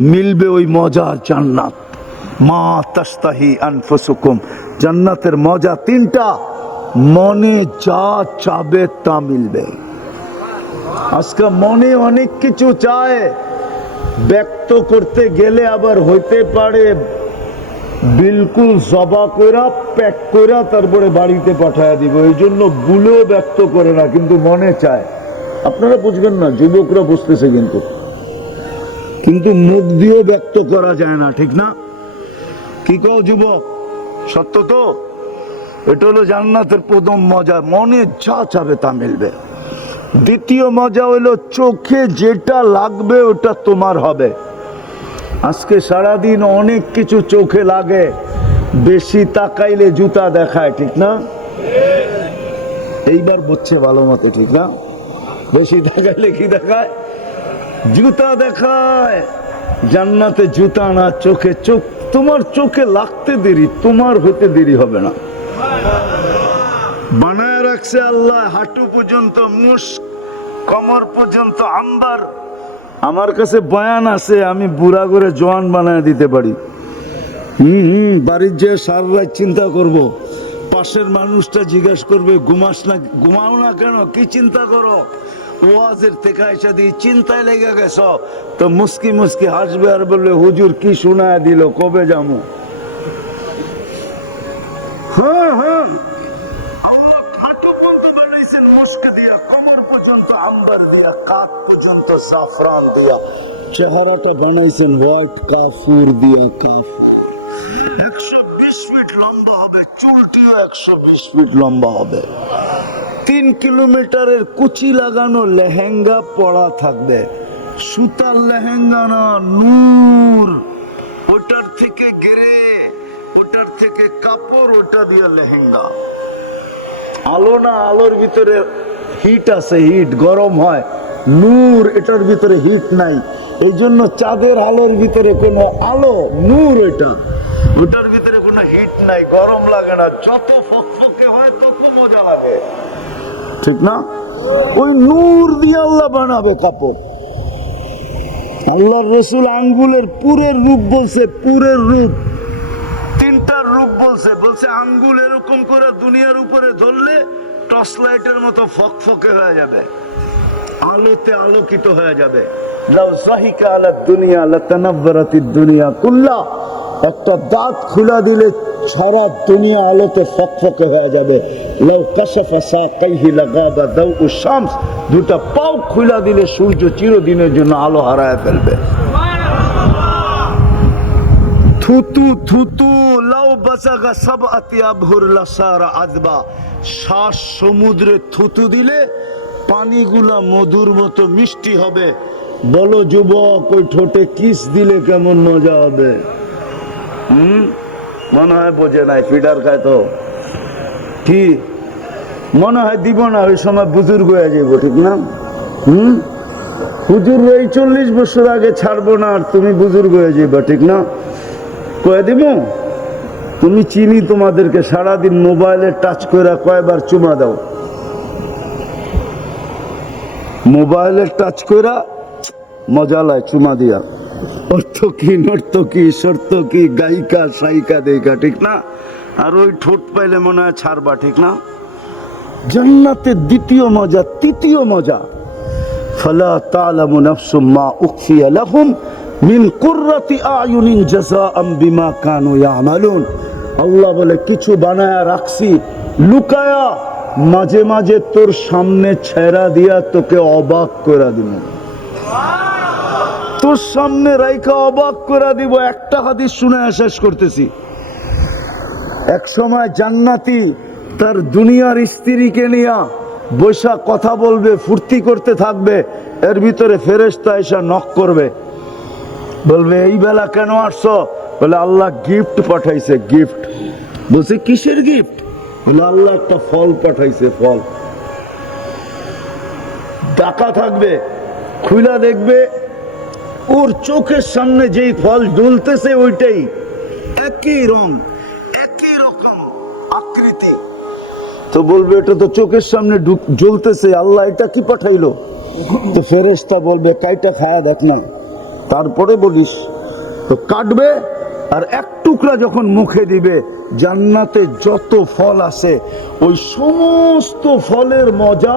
মিলবে ওই মজা জান্নাত। মা তাস্তাহি আনফুসুকুম। জান্নাতের মজা তিনটা। মনে যা চাবে তা মিলবে। আজকে মনে অনেক কিছু চায়। ব্যক্ত করতে গেলে আবার হইতে পারে। বিলকুল জবা কইরা, প্যাক কইরা তারপরে বাড়িতে পাঠায় দিব। এই জন্য বুলেও ব্যক্ত করে না, কিন্তু মনে চায়। আপনারা বুঝবেন না, যুবকরা বুঝতেছে কিন্তু। কিন্তু মুখ দিয়ে ব্যক্ত করা যায় না, ঠিক না? কি কও যুবক? সত্য তো? এটা হলো জান্নাতের প্রথম মজা। মনে যা চাবে তা মিলবে। দ্বিতীয় মজা হলো চোখে যেটা লাগবে ওটা তোমার হবে। আজকে সারাদিন অনেক কিছু চোখে লাগে। বেশি তাকাইলে জুতা দেখায়, ঠিক না? এইবার বুঝছে ভালো মতো, ঠিক না? বেশি দেখাইলে কি দেখায়? জুতা দেখায়, জান্নাতে জুতা না, চোখে চোখ, তোমার চোখে লাগতে দেরি, তোমার হতে দেরি হবে না। বানায় রাখছে আল্লাহ হাঁটু পর্যন্ত মুস কমর পর্যন্ত আম্বার। আমার কাছে বয়ান আছে, আমি বুড়া করে জোয়ান বানায় দিতে পারি। হুম হুম বাড়ির যে সার চিন্তা করব। পাশের মানুষটা জিজ্ঞাসা করবে, ঘুমাস না, ঘুমাও না কেন? কি চিন্তা করো? ওয়াজের থেকে এসে দিয়ে চিন্তায় লেগে গেছ? তো মুস্কি মুস্কি হাসবে আর বলবে, হুজুর কি শোনায় দিল? কবে যাব? হ্যাঁ হ্যাঁ। চেহারাটা বানাইছেন, হোয়াইট কাফুর দিয়া, কাফুর। হবে একশো বিশ ফিট লম্বা হবে। তিন কিলোমিটারের কুচি লাগানো লেহেঙ্গা পড়া থাকবে। সুতার লেহেঙ্গা না, নূর। ওটার থেকে গেরে ওটার থেকে কাপড়, ওটা দিয়ে লেহেঙ্গা। আলো না, আলোর ভিতরে হিট আছে, হিট, গরম হয়। নূর, এটার ভিতরে হিট নাই। এই জন্য চাঁদের আলোর ভিতরে কোনো আলো, নূর এটা। ওটার নাই, গরম লাগে না, যত ফকফকে হয় তত মজা লাগে। ঠিক না? ওই নূর দিয়ে আল্লাহ বানাবে কাপড় আল্লাহর রসুল আঙ্গুলের পুরের রূপ বলছে, পুরের রূপ। তিনটার রূপ বলছে বলছে আঙ্গুল এরকম করে দুনিয়ার উপরে ধরলে টর্চ লাইটের মতো ফকফকে হয়ে যাবে, আলোতে আলোকিত হয়ে যাবে। একটা দাঁত খুলা দিলে সারা দুনিয়া আলোতে ফকফকে হয়ে যাবে। দুটা পাও খুলা দিলে সূর্য চিরদিনের জন্য আলো হারায় ফেলবে। থুতু থুতু, লাউ বাসাগা সব আতিয়াবহুর লাসারা আদবা শ্বাস সমুদ্রে থুতু দিলে পানিগুলা মধুর মতো মিষ্টি হবে। বলো যুবক, ওই ঠোঁটে কিস দিলে কেমন মজা হবে? হুম? মনে হয় বোঝে নাই পিডার খায় তো। কি? মনে হয় দিব না, ওই সময় বুজুর্গ হয়ে যাব ঠিক না? হুম? হুজুর, এই চল্লিশ বছর আগে ছাড়বো না, আর তুমি বুজুর্গ হয়ে যাবে ঠিক না? কয়ে দিব? তুমি চিনি তোমাদেরকে, সারাদিন মোবাইলে টাচ করে কয়বার চুমা দাও। মোবাইলে টাচ কইরা মজা লাগে চুমা দিয়া। অর্থকী নর্তকী সর্তকী গায়িকা সাইকা দেয়িকা, ঠিক না? আর ওই ঠোঁট পাইলে মনে হয় ছাড়বা, ঠিক না? জান্নাতের দ্বিতীয় মজা, তৃতীয় মজা। ফলা তালামু নাফসুম মা উখফিয়া লাহুম মিন কুররাতি আয়ুনিন জাযাআম বিমা কানু ইয়ামালুন। আল্লাহ বলে, কিছু বানায়া রাখছি, লুকায়া, মাঝে মাঝে তোর সামনে ছেড়া দিয়া তোকে অবাক করে দিব তোর সামনে রাইখা অবাক করে দিব, একটা হাদিস শুনে শেষ করতেছি। এক সময় জান্নাতি তার দুনিয়ার স্ত্রীকে নিয়া বৈশা কথা বলবে, ফুর্তি করতে থাকবে, এর ভিতরে ফেরেস্তা এসে নক করবে। বলবে, এই বেলা কেন আসছো? বলে, আল্লাহ গিফট পাঠাইছে গিফট বলছে, কিসের গিফট বলে, আল্লাহ একটা ফল পাঠাইছে, ফল। ডাকা থাকবে খুলা দেখবে ওর চোখের সামনে যেই ফল জ্বলতেছে ওইটাই একই রং, একই রকম আকৃতি। তো বলবে, এটা তো চোখের সামনে জ্বলতেছে আল্লাহ এটা কি পাঠাইলো? তো ফেরেশতা বলবে, কাইটা খায়া দেখ না, তারপরে বলিস। তো কাটবে আর এক টুকরা যখন মুখে দিবে, জান্নাতে যত ফল আছে, ওই সমস্ত ফলের মজা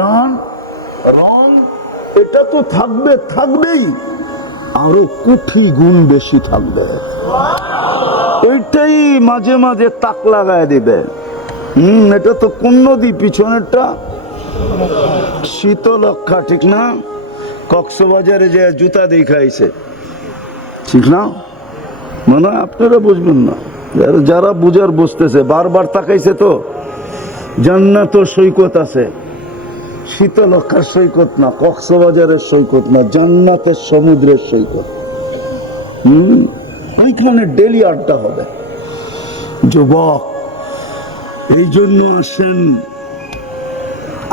রং এটা তো থাকবে, থাকবেই। আরও কোটি গুণ বেশি থাকবে। ওইটাই মাঝে মাঝে তাক লাগায় দিবে। হম, এটা তো কোন নদী পিছনেরটা। শীতলক্ষা ঠিক না? কক্সবাজারে যে জুতা দেখাইছে। ঠিক না? মানে আপনারা বুঝবেন না। যারা- যারা বুঝার বুঝতেছে, বারবার তাকাইছে তো। জান্নাত সৈকত আছে। শীতলক্ষার সৈকত না, কক্সবাজারের সৈকত না, জান্নাতের সমুদ্রের সৈকত। ওইখানে ডেলি আড্ডা হবে। যুবক, এই জন্য আসেন,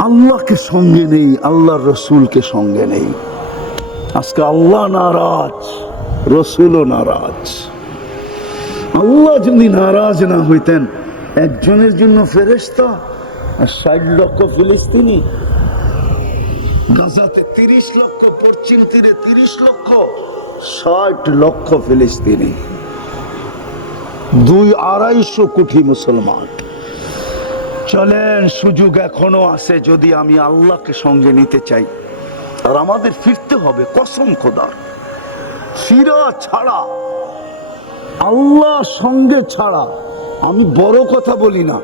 আল্লাহকে সঙ্গে নেই, আল্লাহর রসুলকে সঙ্গে নেই। আজকে আল্লাহ নারাজ, রসুলও নারাজ। আল্লাহ যদি নারাজ না হইতেন, একজনের জন্য ফেরেস্তা আর ষাট লক্ষ ফিলিস্তিনি গাজাতে তিরিশ লক্ষ, পশ্চিম তীরে তিরিশ লক্ষ, ষাট লক্ষ ফিলিস্তিনি। দুই আড়াইশো কোটি মুসলমান। চলেন, সুযোগ এখনও আছে যদি আমি আল্লাহকে সঙ্গে নিতে চাই। আর আমাদের ফিরতে হবে কসম খোদার। ফিরা ছাড়া আল্লাহ সঙ্গে ছাড়া আমি বড় কথা বলি না।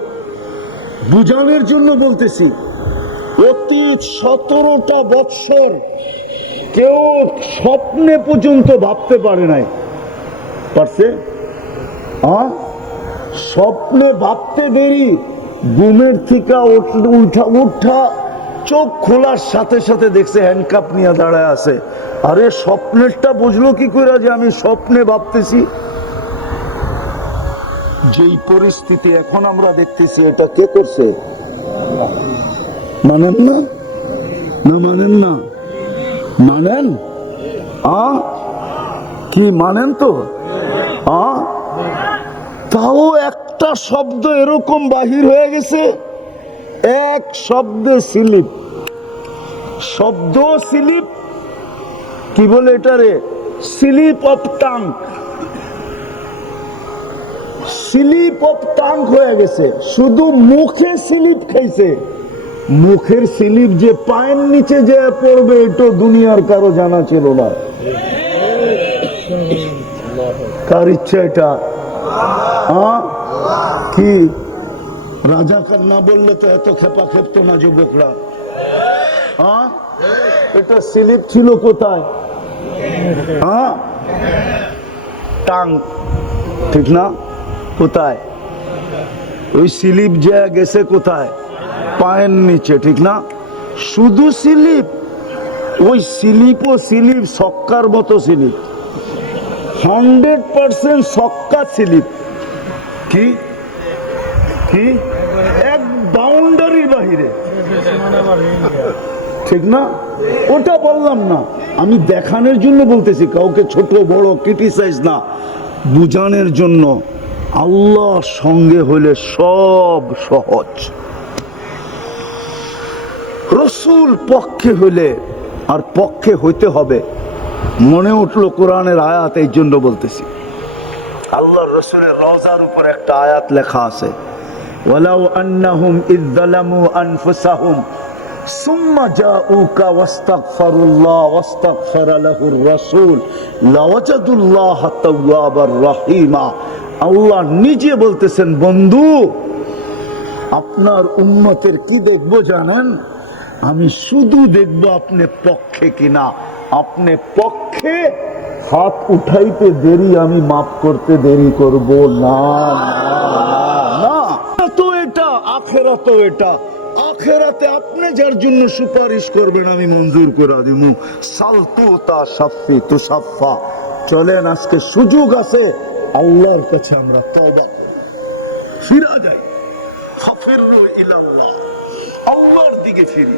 বুঝানোর জন্য বলতেছি অতীত সতেরোটা বৎসর কেউ স্বপ্নে পর্যন্ত ভাবতে পারে নাই। পারছে? হ্যাঁ স্বপ্নে ভাবতে দেরি, ঘুমের থেকে উঠ- উঠা চোখ খোলার সাথে সাথে দেখছে হ্যান্ডকাপ নিয়ে দাঁড়ায় আছে। আরে স্বপ্নেরটা বুঝলো কি করে যে আমি স্বপ্নে ভাবতেছি? যেই পরিস্থিতি এখন আমরা দেখতেছি, এটা কে করছে? মানেন না? না মানেন না। মানেন? আ? কি মানেন তো? আ? তাও একটা শব্দ এরকম বাহির হয়ে গেছে। এক শব্দে স্লিপ। শব্দ স্লিপ? কি বলে এটা রে? Slip of tongue. Slip of tongue হয়ে গেছে। শুধু মুখে স্লিপ খাইছে। মুখের স্লিপ যে পায়ের নিচে যে পড়বে এটা দুনিয়ার কারও জানা ছিল না। কার ইচ্ছা এটা? কি? রাজাকার না বললে তো এত খেপা খেপতো না যুবকরা। এটা স্লিপ ছিল কোথায়? টাং। ঠিক না? কোথায়? ওই স্লিপ যে গেছে কোথায়? পায়ের নিচে, ঠিক না? শুধু স্লিপ। ওই স্লিপ ও স্লিপ, সক্কার মতো স্লিপ। হান্ড্রেড পার্সেন্ট সক্কা স্লিপ। কি? কি? এক বাউন্ডারির বাহিরে। ঠিক না? ওটা বললাম না। আমি দেখানোর জন্য বলতেছি, কাউকে ছোট, বড় ক্রিটিসাইজ না। বুঝানোর জন্য আল্লাহ সঙ্গে হলে সব সহজ। রসুল পক্ষে হলে আর পক্ষে হইতে হবে। মনে উঠল কোরআনের আয়াত এই জন্য বলতেছি। আল্লাহ রসুলের রওজার উপরে একটা আয়াত লেখা আছে। ওয়ালাউ আন্নাহুম যালামু আনফুসাহুম, সুম্মা জাউকা ওয়াস্তাগফিরুল্লাহ, ওয়াস্তাগফারা লাহুর রাসূল, লাওয়াজাদুল্লাহ তাওয়াবার রহিমা। আল্লাহ নিজে বলতেছেন, বন্ধু, আপনার উন্মতের কি দেখব জানেন? আমি শুধু দেখব আপনি পক্ষে কিনা। আপনি পক্ষে হাত উঠাইতে দেরি আমি মাফ করতে দেরি করব না। না, তো এটা আখেরা তো এটা। আখেরাতে আপনি যার জন্য সুপারিশ করবেন আমি মঞ্জুর করে দিব সালতু তা সাফি তু সাফা। চলেন আজকে সুযোগ আছে। আল্লাহর কাছে আমরা তবা ফিরা যায় ফাফিরু ইলাল্লাহ। আল্লাহর দিকে ফিরি।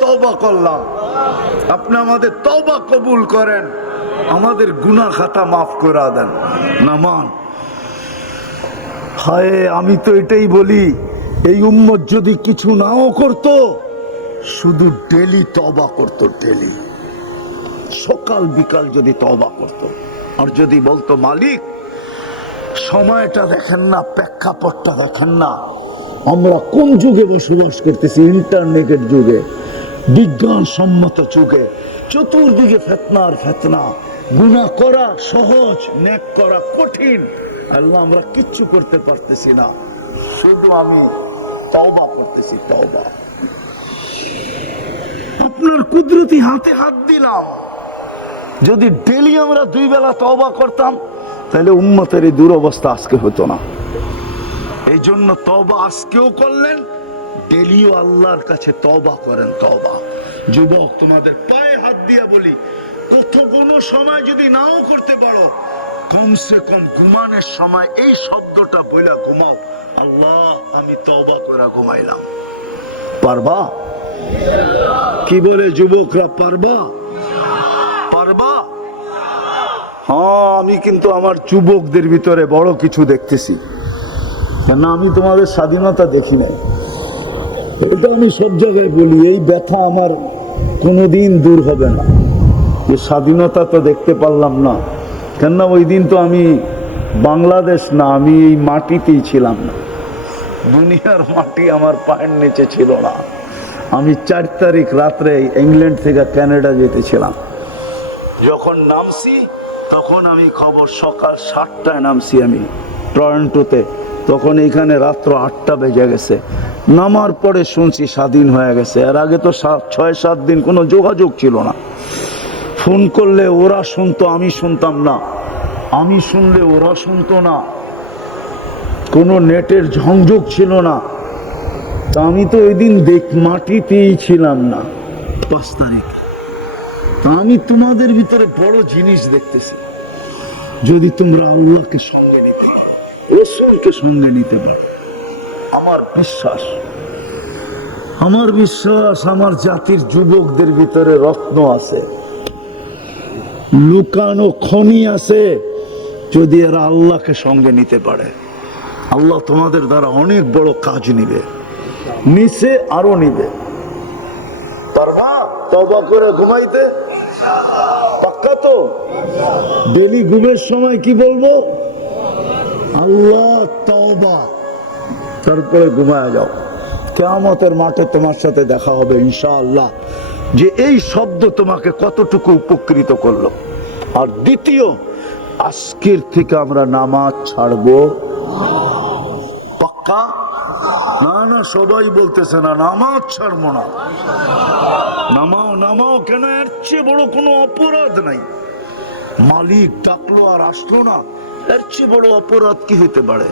তওবা করলাম। আপনি আমাদের তওবা কবুল করেন, আমাদের গুনাহ খাতা মাফ করে দেন। নামান হায়, আমি তো এটাই বলি, এই উম্মত যদি কিছু নাও করত, শুধু ডেলি তবা করত ডেলি সকাল, বিকাল যদি তবা করত। আর যদি বলতো, মালিক, সময়টা দেখেন না, প্রেক্ষাপটটা দেখেন না, আমরা কোন যুগে বসবাস করতেছি? ইন্টারনেটের যুগে। বিজ্ঞান সম্মত যুগে চতুর্দিকে ফেতনা আর ফেতনা। গুণা করা সহজ, ন্যাক করা কঠিন। আল্লাহ, আমরা কিচ্ছু করতে পারতেছি না। শুধু আমি তওবা করতেছি, তওবা। আপনার কুদরতি হাতে হাত দিলাম। যদি ডেলি আমরা দুই বেলা তওবা করতাম, তাহলে উম্মতের এই দুরবস্থা আজকে হতো না। এই জন্য তবা আজকেও করলেন ডেলিও আল্লাহর কাছে তবা করেন তবা যুবক, তোমাদের পায়ে হাত দিয়ে বলি, কত কোনো সময় যদি নাও করতে পারো, কমসে কম ঘুমানোর সময় এই শব্দটা বইলা ঘুমাও। আল্লাহ, আমি তবা করে ঘুমাইলাম। পারবা? কি বলে যুবকরা, পারবা? পারবা? হ্যাঁ আমি কিন্তু আমার যুবকদের ভিতরে বড় কিছু দেখতেছি। কেন আমি তোমাদের স্বাধীনতা দেখি নাই। এটা আমি সব জায়গায় বলি, এই ব্যথা আমার কোনোদিন দূর হবে না। এই স্বাধীনতা তো দেখতে পারলাম না। কেননা ওই দিন তো আমি বাংলাদেশ না, আমি এই মাটিতেই ছিলাম না। দুনিয়ার মাটি আমার পায়ের নিচে ছিল না। আমি চার তারিখ রাত্রে ইংল্যান্ড থেকে কানাডা যেতেছিলাম যখন নামছি, তখন আমি খবর সকাল সাতটায় নামছি আমি টরন্টোতে। তখন এইখানে রাত্র আটটা বেজে গেছে। নামার পরে শুনছি স্বাধীন হয়ে গেছে। এর আগে তো ছয়, সাত দিন কোনো যোগাযোগ ছিল না। ফোন করলে ওরা শুনতো, আমি শুনতাম না। আমি শুনলে ওরা শুনতো না। কোনো নেটের সংযোগ ছিল না। তা আমি তো ওই দিন দেখ মাটিতেই ছিলাম না। পাঁচ তারিখ। তা আমি তোমাদের ভিতরে বড় জিনিস দেখতেছি। যদি তোমরা আল্লাহকে রসুলকে সঙ্গে নিতে পারো। আমার বিশ্বাস আমার বিশ্বাস আমার জাতির যুবকদের ভিতরে রত্ন আছে, লুকানো খনি আছে, যদি এরা আল্লাহকে সঙ্গে নিতে পারে। আল্লাহ তোমাদের দ্বারা অনেক বড় কাজ নিবে, নিচে আরও নিবে। করে ঘুমাইতে। পাক্কা তো? ডেলি ঘুমের সময় কি বলব? আল্লাহ, তওবা। তারপরে ঘুমায় যাও। কেয়ামতের মাঠে তোমার সাথে দেখা হবে ইনশাআল্লাহ, যে এই শব্দ তোমাকে কতটুকু উপকৃত করল। আর দ্বিতীয়, আজকের থেকে আমরা নামাজ ছাড়বো। পাক্কা? না না, সবাই বলতেছে না, নামাজ ছাড়বো না। নামাও নামাও, কেন এর চেয়ে বড় কোনো অপরাধ নাই। মালিক ডাকলো আর আসলো না। এর চেয়ে বড় অপরাধ কি হতে পারে?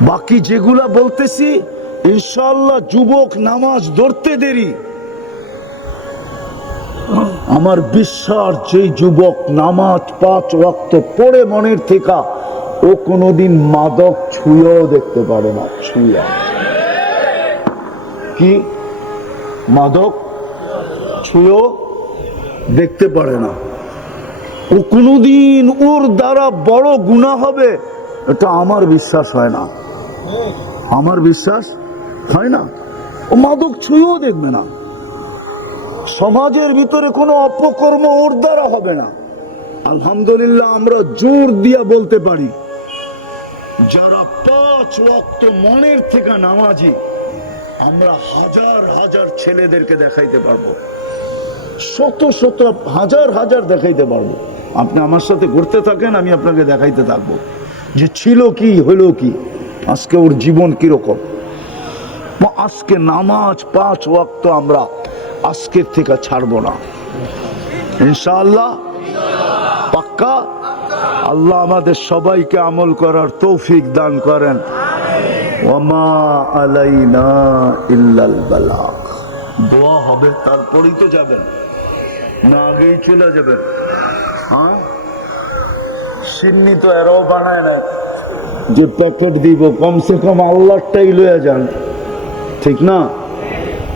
বাকি যেগুলা বলতেছি ইনশাল্লাহ যুবক নামাজ ধরতে দেরি। আমার বিশ্বাস যে যুবক নামাজ পাঁচ রক্ত পড়ে মনের থেকে, ও কোনোদিন মাদক ছুঁয়েও দেখতে পারে না, ছুঁয়া। কি? মাদক ছুঁয়েও দেখতে পারে না। ও কোনোদিন ওর দ্বারা বড় গুণা হবে, এটা আমার বিশ্বাস হয় না। আমার বিশ্বাস হয় না। ও মাদক ছুঁয়েও দেখবে না। সমাজের ভিতরে কোনো অপকর্ম ওর দ্বারা হবে না। আলহামদুলিল্লাহ, আমরা জোর দিয়া বলতে পারি, যারা পাঁচ ওয়াক্ত মনের থেকে নামাজি, আমরা হাজার হাজার ছেলেদেরকে দেখাইতে পারব। শত শত হাজার হাজার দেখাইতে পারব। আপনি আমার সাথে ঘুরতে থাকেন, আমি আপনাকে দেখাইতে থাকব। যে ছিল কি, হলো কি, আজকে ওর জীবন কীরকম? আজকে নামাজ পাঁচ ওয়াক্ত আমরা আজকের থেকে ছাড়বো না। ইনশাআল্লাহ, পাক্কা? আল্লাহ আমাদের সবাইকে আমল করার তৌফিক দান করেন। আলাইনা দোয়া হবে, তারপরেই তো যাবেন। না আগেই চলে যাবেন। হ্যাঁ? সিন্নি তো এরাও বানায় না যে প্যাকেট দিব, কমসে কম আল্লাহটাই লইয়া যান। ঠিক না?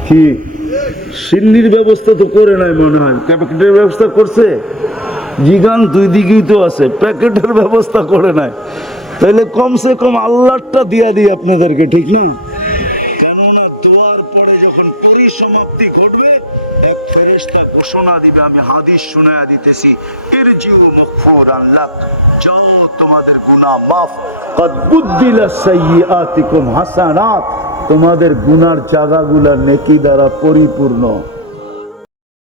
কি? সিন্নির ব্যবস্থা তো করে নাই মনে হয়। প্যাকেটের ব্যবস্থা করছে? জিগান দুই দিকেই তো আছে, প্যাকেটের ব্যবস্থা করে নাই। তাহলে কমসে কম আল্লাহটা দিয়া দিই আপনাদেরকে, ঠিক না? ঘোষণা দিবে, আমি হাদিস শোনায়া দিতেছি। জিউ মাগফুরান লাক যাও তোমাদের গুনাহ মাফ সাইয়্যাতিকুম হাসানাত তোমাদের গুনার জায়গাগুলা নেকি দ্বারা পরিপূর্ণ।